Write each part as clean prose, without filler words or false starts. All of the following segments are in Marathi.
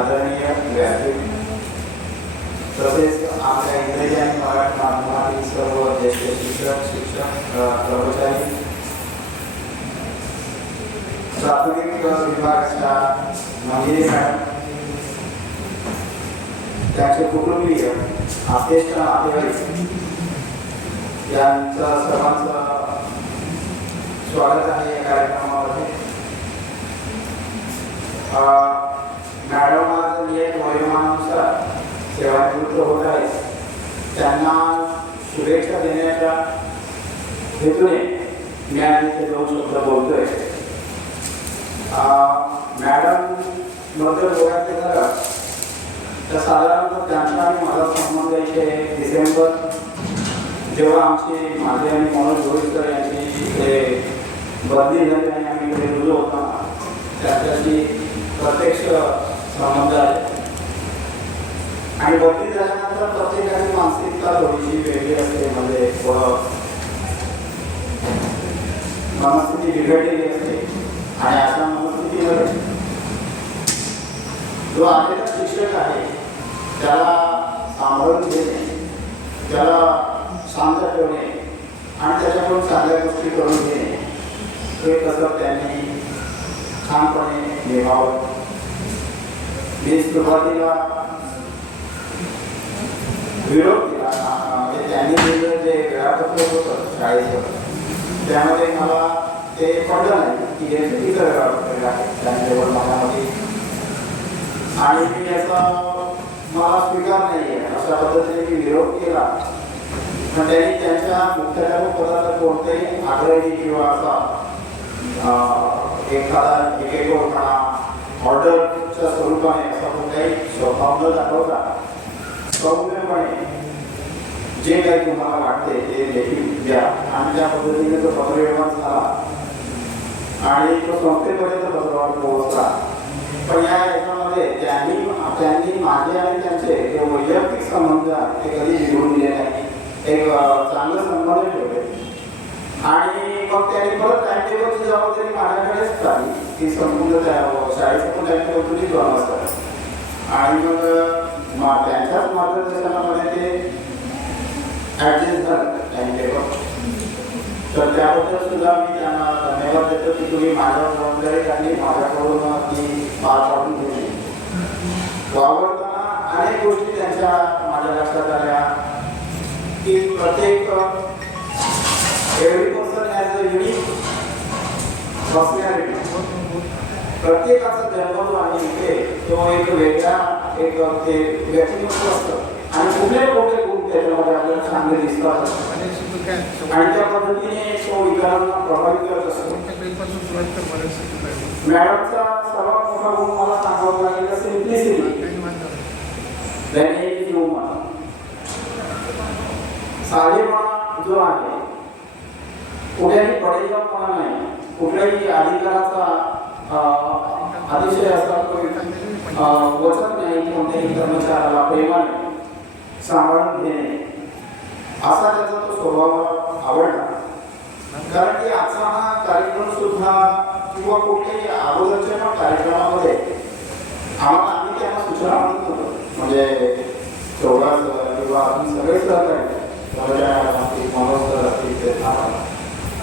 आदरणीय व्यासपीठ तसेच आपल्या इंग्रजी आणि मराठी माध्यमातील सर्व ज्येष्ठ शिक्षक कर्मचारी, प्राथमिक विभागाच्या मंजिरी मॅडम, त्यांचे कुटुंबीय, ज्येष्ठ नातेवाईक यांचं सर्वांचं स्वागत आहे या कार्यक्रमामध्ये. मॅडम आज एक वयोमानानुसार सेवानिवृत्त होत आहे. त्यांना शुभेच्छा देण्याच्या हेतूने मी आज इथे 2 शब्द बोलतोय. मॅडम बद्दल बोलायचं झालं तर साधारणतः त्यांचा आणि माझा संबंध इथे डिसेंबर जेव्हा माझे आणि मनोज जोईसकर यांची इथे बदली झाली आणि आम्ही इकडे रुजू होता त्यांच्याशी प्रत्यक्ष संबंध आहे. आणि बदली झाल्यानंतर प्रत्येकाची मानसिकता थोडीशी वेगळी असते, म्हणजे मनस्थिती बिघडलेली असते. आणि अशा मनस्थितीमध्ये जो आलेला शिक्षक आहे त्याला सांभाळून घेणे, त्याला शांत ठेवणे आणि त्याच्याकडून चांगल्या गोष्टी करून घेणे हे कसं त्यांनी छानपणे निभावलं. मी सुरुवातीला विरोध केला, म्हणजे त्यांनी दिलेलं जे वेळापत्रक होतं शाळेचं त्यामध्ये मला ते पडलं नाही की हे चुकीचं वेळापत्रक आहे त्यांच्यावर मनामध्ये, आणि मी याचा मला स्वीकार नाही आहे अशा पद्धतीने मी विरोध केला. पण त्यांनी त्यांच्या मुख्याध्यापक पदाचा कोणतेही आग्रही किंवा असा एखादा एकेकोरपणा ऑर्डरच्या स्वरूपाने असा कोणताही स्वभाव न दाखवता सौम्यपणे जे काही तुम्हाला वाटते ते देखील द्या. आणि त्या पद्धतीने तो पत्रव्यवहार झाला आणि तो संस्थेपर्यंत पत्रव्यवहार पोहोचला. पण या याच्यामध्ये त्यांनी माझे आणि त्यांचे जे वैयक्तिक संबंध ते कधी निघून दिले नाही. एक चांगलं संबंध ठेवले आणि मग त्यांनी परत टाइम टेबलची जबाबदारी माझ्याकडेच आली की संपूर्ण त्या शाळेचं पण टाइम टेबल तुम्हीच बनवतात. आणि मग त्यांच्याच मार्गदर्शनामध्ये ते ॲडजस्ट झालं टाइम टेबल. तर त्याबद्दल सुद्धा मी त्यांना धन्यवाद देतो की तुम्ही माझ्यावर जबाबदारी टाकली, माझ्याकडून ती पार पाडून घेतली. वावरताना अनेक गोष्टी त्यांच्या माझ्या लक्षात आल्या की प्रत्येक every person has a unique personality. प्रत्येकाचा जन्म जो आहे इथे तो एक वेगळा एक ते व्यक्तिमत्व असतं आणि कुठले कुठले गुण त्याच्यामध्ये आपल्याला चांगले दिसतात आणि त्या पद्धतीने तो विकारांना प्रभावित करत असतो. मॅडमचा सर्वात मोठा गुण मला सांगावा लागेल सिम्प्लिसिटी. साधेपणा जो आहे, कुठल्याही पडेजापणा नाही, कुठल्याही अधिकाराचा अतिशय असा वचन नाही, कोणत्याही कर्मचाऱ्याला प्रेमाने सांभाळून घेणे असा त्याचा तो स्वभाव आवडला. कारण की आजचा हा कार्यक्रम सुद्धा किंवा कुठल्याही अगोदरच्या पण कार्यक्रमामध्ये आम्ही त्यांना सूचना म्हणत होतो, म्हणजे चौघास किंवा आपण सगळे सहकारी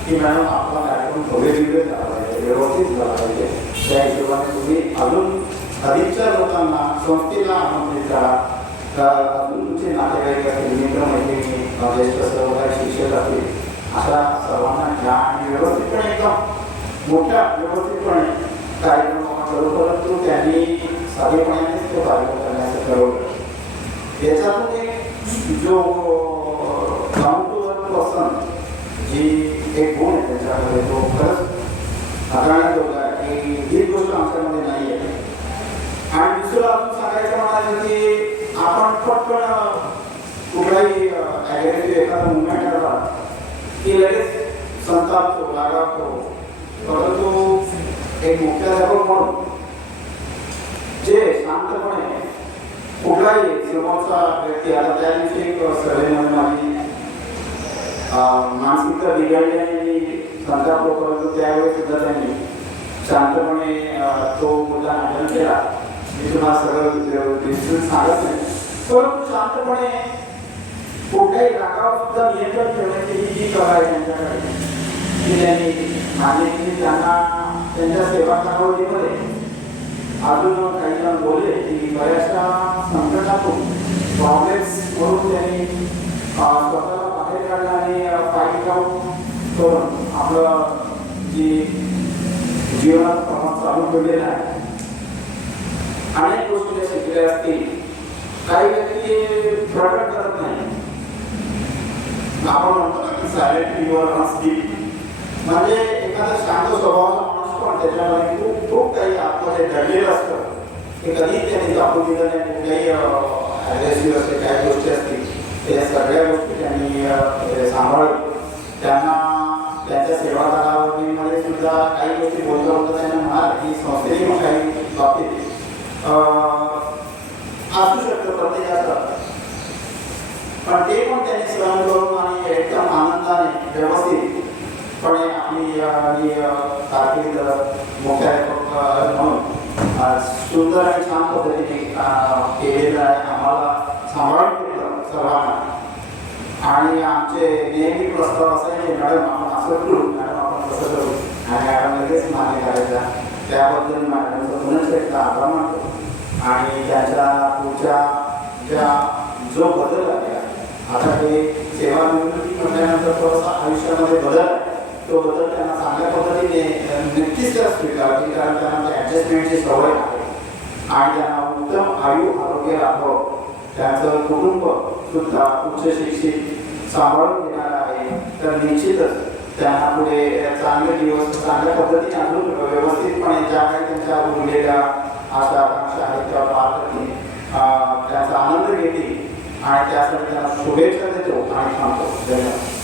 की मॅडम आपला कार्यक्रम थोडे दिवस झाला पाहिजे, व्यवस्थित झाला पाहिजे. त्या हिशोबाने तुम्ही अजून अधिकच्या लोकांना संस्थेला आमंत्रित करा. अजून तुमचे नातेवाईक असतील, मित्र मैत्रिणी, ज्येष्ठ सहकारी शिक्षक असतील, अशा सर्वांना घ्या आणि व्यवस्थितपणे एकदम मोठ्या व्यवस्थितपणे कार्यक्रम करू. परंतु त्यांनी साधेपणानेच तो कार्यक्रम करण्याचं ठरवलं. याच्यातून एक जो डाऊन टू अर्थ पर्सन जी एक गुण आहे त्याच्यामध्ये तो खरंच हाताळण्याजोगा आहे की ही गोष्ट आमच्यामध्ये नाही आहे. आणि दुसरं आपण सांगायचं म्हणायचं की आपण पटकन कुठलाही ॲग्रेसिव्ह एखादा मुवमेंट आला की लगेच संतापतो, रागावतो. परंतु एक मुख्याध्यापक म्हणून जे शांतपणे कुठलाही समोरचा व्यक्ती, आता त्या दिवशी एक सर्वेमध्ये माझी मानसिकता बिघडली आणि मी संतापलो, परंतु त्यावेळी सुद्धा त्यांनी शांतपणे तो मुद्दा हँडल केला मी तुम्हाला सगळं डिस्टन्स सांगत नाही, परंतु शांतपणे कुठल्याही रागावर सुद्धा नियंत्रण ठेवण्याची ही जी कला आहे त्यांच्याकडे ती त्यांनी मान्य केली. त्यांना त्यांच्या सेवा कालावधीमध्ये अजून काही जण बोलले की बऱ्याचशा संकटातून प्रॉब्लेम्स म्हणून त्यांनी स्वतःला बाहेर काढलं आणि फाईट आउट करून आपलं जी जीवनात प्रवास चालू ठेवलेला आहे. अनेक गोष्टी त्या शिकलेल्या असतील. काही व्यक्ती प्रकट करत नाही. आपण म्हणतो ना की सायलेंट युअर स्लीप, म्हणजे एखादा शांत स्वभावाचा माणूस पण त्याच्यामध्ये खूप खूप काही आतमध्ये दडलेलं असतं की कधी त्यांनी दाखवून दिलं नाही. कुठल्याही ॲग्रेसिव्ह असे काही गोष्टी असतील त्या सगळ्या गोष्टी त्यांनी सांभाळून त्यांना त्यांच्या सेवा कालावधीमध्ये सुद्धा काही गोष्टी बोलता होतं त्यांना म्हणाल की संस्थेने मग काही बाबतीत असू शकतं प्रत्येकाचं, पण ते पण त्यांनी सहन करून आणि एकदम आनंदाने व्यवस्थितपणे आपली कारकीर्द मुख्याध्यापक म्हणून सुंदर आणि छान पद्धतीने केलेलं आहे. आम्हाला सांभाळून घेतलं सर्वांना. आणि आमचे नेहमी प्रस्ताव असायचे मॅडम आपण असं करू, मॅडम आपण तसं करू, आणि मॅडम लगेच मान्य करायचा. त्याबद्दल मॅडमचा पुनश्च एकदा आभार मानतो. आणि त्याच्या पुढच्या जो बदल आहे आता ते सेवानिवृत्ती म्हटल्यानंतर थोडासा आयुष्यामध्ये बदल आहे, तो बदल त्यांना चांगल्या पद्धतीने नक्कीच त्या स्वीकारतील, कारण त्यांना ॲडजस्टमेंटची सवय आहे आणि त्यांना उत्तम आरोग्य लाभावं. त्यांचं कुटुंब सुद्धा उच्च शिक्षित सांभाळून घेणार आहे, तर निश्चितच त्यांना पुढे चांगले दिवस चांगल्या पद्धतीने अजून व्यवस्थितपणे ज्या काही त्यांच्या उरलेल्या आशा आकांक्षा आहेत त्या पार करतील, त्यांचा आनंद घेतील आणि त्यासाठी त्यांना शुभेच्छा देतो आणि थांबतो. धन्यवाद.